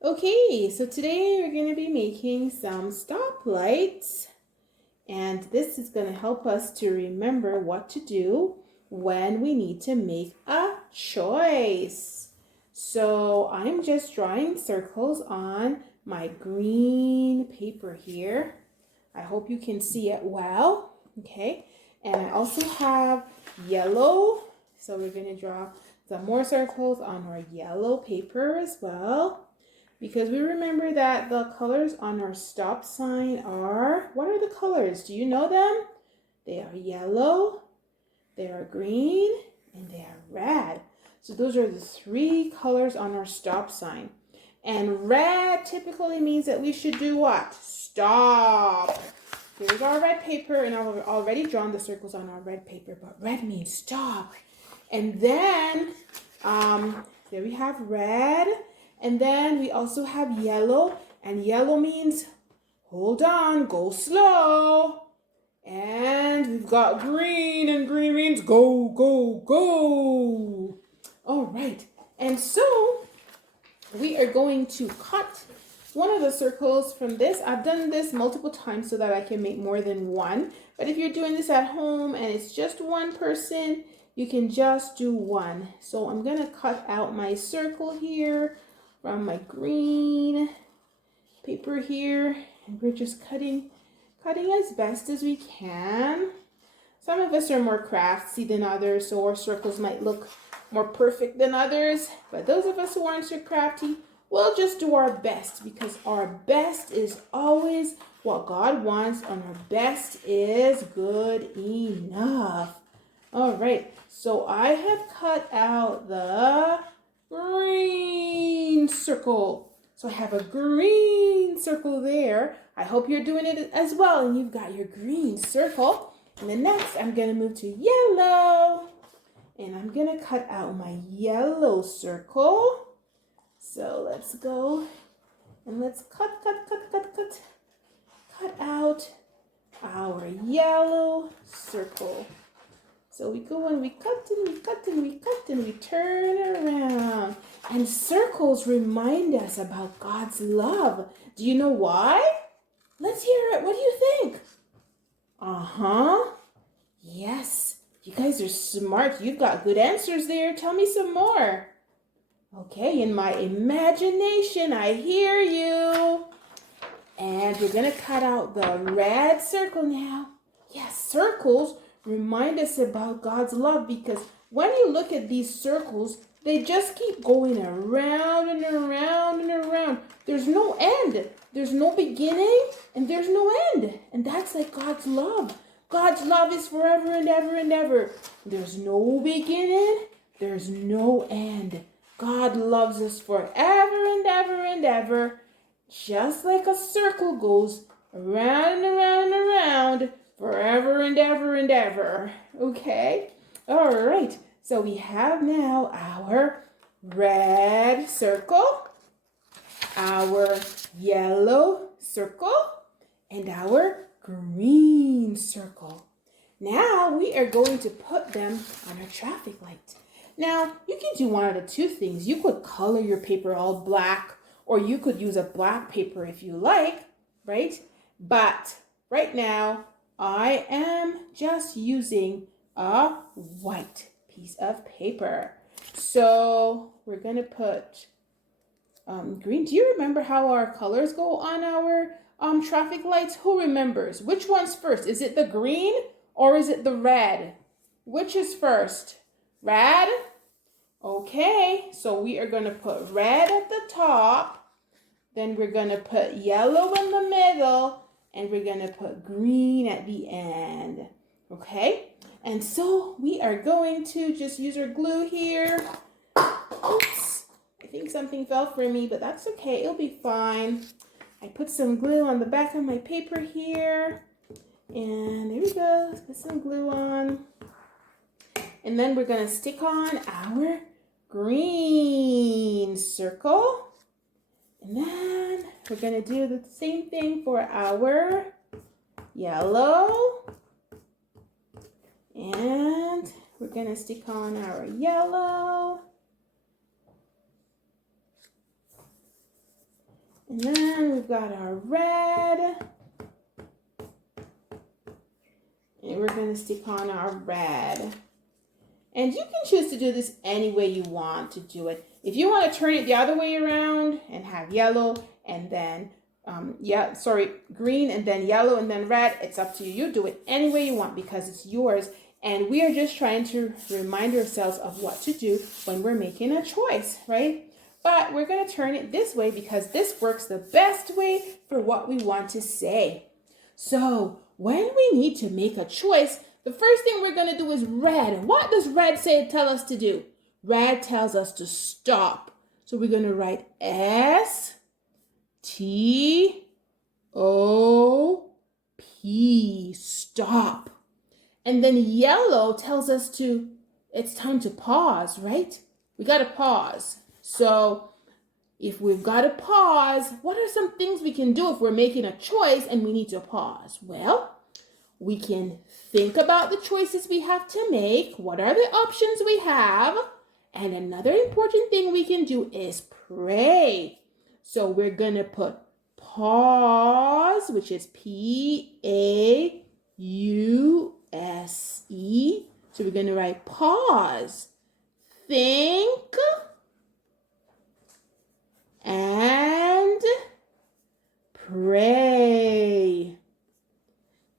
Okay, so today we're going to be making some stoplights, and this is going to help us to remember what to do when we need to make a choice. So I'm just drawing circles on my green paper here. I hope you can see it well, okay? And I also have yellow, so we're going to draw some more circles on our yellow paper as well. Because we remember that the colors on our stop sign are, what are the colors? Do you know them? They are yellow, they are green, and they are red. So those are the three colors on our stop sign. And red typically means that we should do what? Stop. Here's our red paper, and I've already drawn the circles on our red paper, but red means stop. And then, there we have red. And then we also have yellow, and yellow means hold on, go slow. And we've got green, and green means go, go, go. All right, and so we are going to cut one of the circles from this. I've done this multiple times so that I can make more than one. But if you're doing this at home and it's just one person, you can just do one. So I'm gonna cut out my circle here from my green paper here, and we're just cutting as best as we can. Some of us are more craftsy than others, so our circles might look more perfect than others, but those of us who aren't so crafty, we'll just do our best, because our best is always what God wants, and our best is good enough. All right, so I have cut out the green circle. So I have a green circle there. I hope you're doing it as well, and you've got your green circle. And then next, I'm going to move to yellow. And I'm going to cut out my yellow circle. So let's go and let's cut out our yellow circle. So we go and we cut and we cut and we cut and we turn around. And circles remind us about God's love. Do you know why? Let's hear it. What do you think? Uh-huh. Yes. You guys are smart. You've got good answers there. Tell me some more. Okay, in my imagination, I hear you. And we're going to cut out the red circle now. Yes, circles remind us about God's love, because when you look at these circles, they just keep going around and around and around. There's no end. There's no beginning and there's no end. And that's like God's love. God's love is forever and ever and ever. There's no beginning. There's no end. God loves us forever and ever and ever. Just like a circle goes around and around and around forever and ever and ever. Okay? All right. So we have now our red circle, our yellow circle, and our green circle. Now we are going to put them on our traffic light. Now, you can do one of the two things. You could color your paper all black, or you could use a black paper if you like, right? But right now, I am just using a white piece of paper. So we're going to put green. Do you remember how our colors go on our traffic lights? Who remembers? Which one's first? Is it the green or is it the red? Which is first? Red? Okay, so we are going to put red at the top. Then we're going to put yellow in the middle. And we're going to put green at the end. Okay? And so we are going to just use our glue here. Oops. I think something fell for me, but that's okay. It'll be fine. I put some glue on the back of my paper here. And there we go. Let's put some glue on. And then we're going to stick on our green circle. And then we're going to do the same thing for our yellow. And we're going to stick on our yellow. And then we've got our red. And we're going to stick on our red. And you can choose to do this any way you want to do it. If you want to turn it the other way around and have yellow and then, green and then yellow and then red, it's up to you. You do it any way you want because it's yours. And we are just trying to remind ourselves of what to do when we're making a choice, right? But we're going to turn it this way because this works the best way for what we want to say. So when we need to make a choice, the first thing we're going to do is red. What does red tell us to do? Red tells us to stop. So we're going to write S-T-O-P, stop. And then yellow tells us it's time to pause, right? We got to pause. So if we've got to pause, what are some things we can do if we're making a choice and we need to pause? Well, we can think about the choices we have to make. What are the options we have? And another important thing we can do is pray. So we're going to put pause, which is P-A-U-S-E. So we're going to write pause. Think and pray.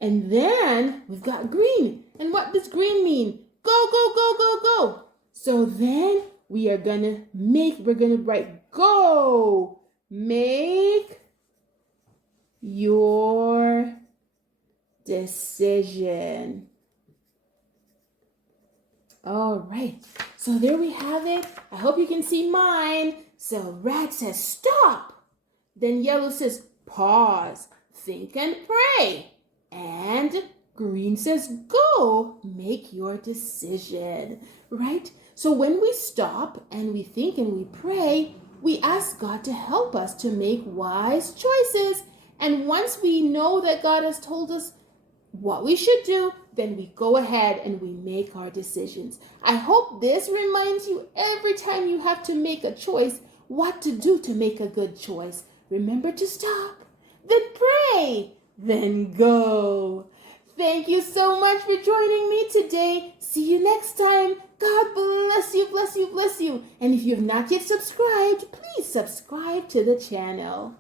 And then we've got green. And what does green mean? Go, go, go, go, go. So then we're going to write go. Make your decision. All right. So there we have it. I hope you can see mine. So red says stop. Then yellow says pause. Think and pray. And green says go. Make your decision. Right? So when we stop and we think and we pray, we ask God to help us to make wise choices. And once we know that God has told us what we should do, then we go ahead and we make our decisions. I hope this reminds you every time you have to make a choice what to do to make a good choice. Remember to stop, then pray, then go. Thank you so much for joining me today. See you next time. God bless you, bless you, bless you. And if you have not yet subscribed, please subscribe to the channel.